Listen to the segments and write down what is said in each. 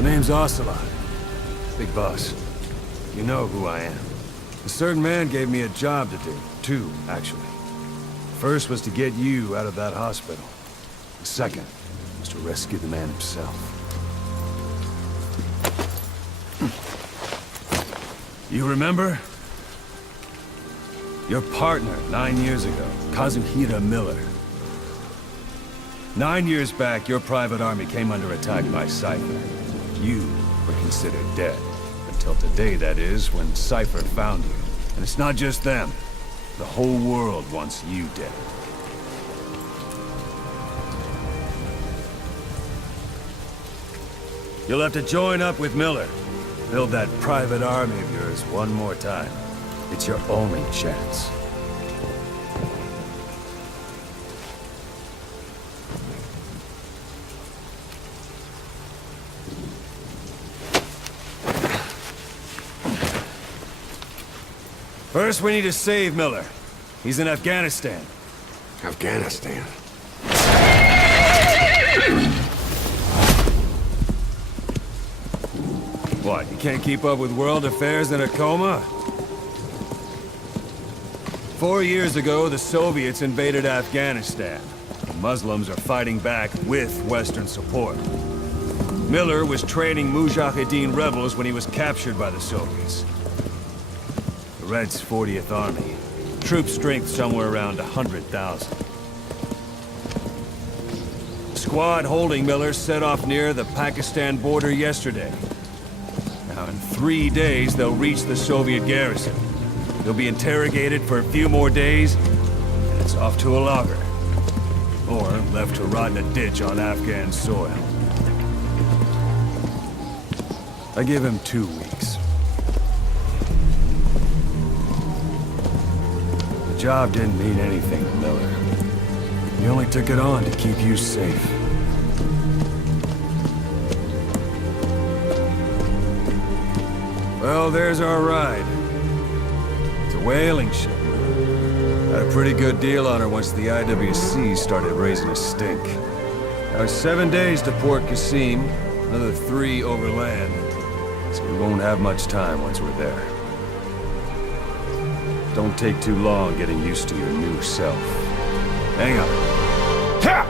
The name's Ocelot. Big boss. You know who I am. A certain man gave me a job to do. Two, actually. First was to get you out of that hospital. The second was to rescue the man himself. You remember? Your partner 9 years ago, Kazuhira Miller. 9 years back, your private army came under attack by Cypher. You were considered dead. Until today, that is, when Cypher found you. And it's not just them. The whole world wants you dead. You'll have to join up with Miller. Build that private army of yours one more time. It's your only chance. First, we need to save Miller. He's in Afghanistan. Afghanistan? What, you can't keep up with world affairs in a coma? 4 years ago, the Soviets invaded Afghanistan. The Muslims are fighting back with Western support. Miller was training Mujahideen rebels when he was captured by the Soviets. The Reds' 40th Army. Troop strength somewhere around 100,000. The squad holding Miller set off near the Pakistan border yesterday. Now, in 3 days, they'll reach the Soviet garrison. He'll be interrogated for a few more days, and it's off to a lager. Or left to rot in a ditch on Afghan soil. I give him 2 weeks. The job didn't mean anything to Miller. He only took it on to keep you safe. Well, there's our ride. It's a whaling ship. Had a pretty good deal on her once the IWC started raising a stink. Now it's 7 days to Port Qasim, another 3 overland. So we won't have much time once we're there. Don't take too long getting used to your new self. Hang on. Ha!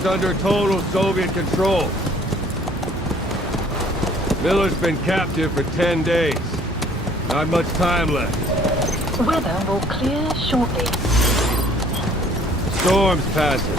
is under total Soviet control. Miller's been captive for 10 days. Not much time left. Weather will clear shortly. Storm's passing.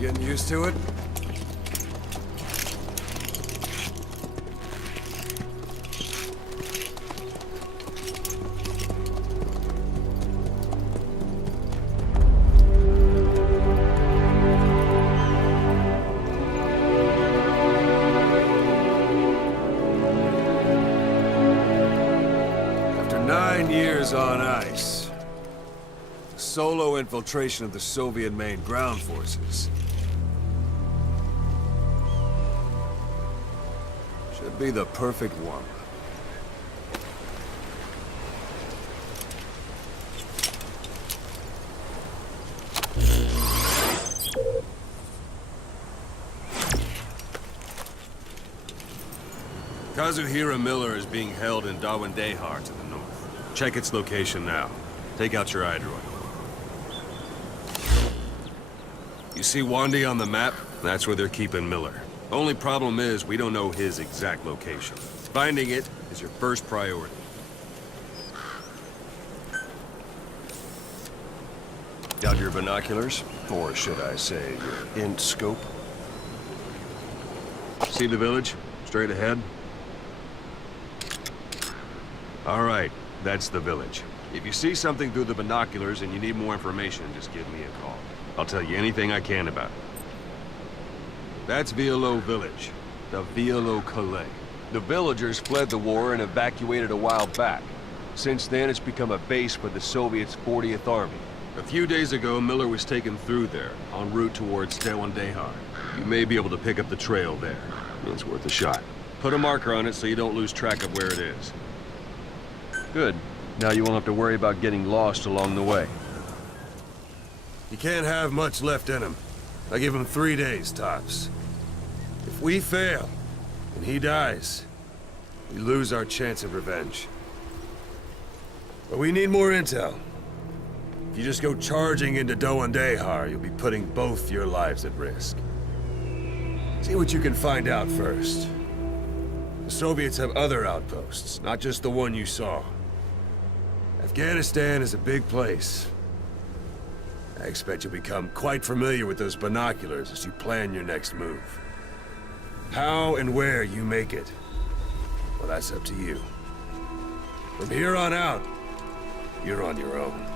Getting used to it? After 9 years on ice, solo infiltration of the Soviet main ground forces should be the perfect one. Kazuhira Miller is being held in Dawandehar to the north. Check its location now. Take out your iDroid. You see Wandy on the map? That's where they're keeping Miller. Only problem is, we don't know his exact location. Finding it is your first priority. Got your binoculars? Or should I say, your int scope? See the village? Straight ahead? All right, that's the village. If you see something through the binoculars and you need more information, just give me a call. I'll tell you anything I can about it. That's Violo Village, the Violo Calais. The villagers fled the war and evacuated a while back. Since then, it's become a base for the Soviets' 40th Army. A few days ago, Miller was taken through there, en route towards Dawandehar. You may be able to pick up the trail there. It's worth a shot. Put a marker on it so you don't lose track of where it is. Good. Now you won't have to worry about getting lost along the way. He can't have much left in him. I give him 3 days, tops. If we fail, and he dies, we lose our chance of revenge. But we need more intel. If you just go charging into Dawandehar, you'll be putting both your lives at risk. See what you can find out first. The Soviets have other outposts, not just the one you saw. Afghanistan is a big place. I expect you'll become quite familiar with those binoculars as you plan your next move. How and where you make it, well, that's up to you. From here on out, you're on your own.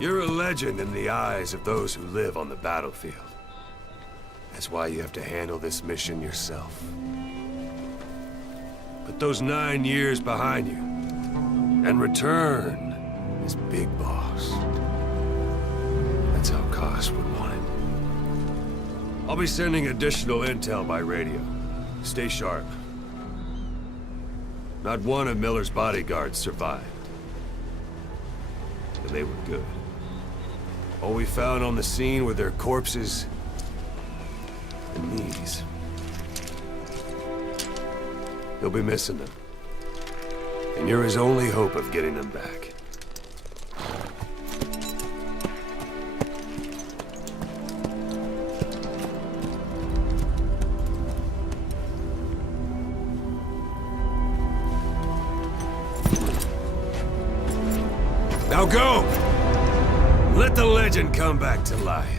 You're a legend in the eyes of those who live on the battlefield. That's why you have to handle this mission yourself. Put those 9 years behind you, and return as Big Boss. That's how Koss would want it. I'll be sending additional intel by radio. Stay sharp. Not one of Miller's bodyguards survived. And they were good. All we found on the scene were their corpses and knees. He'll be missing them. And you're his only hope of getting them back. Now go! Let the legend come back to life.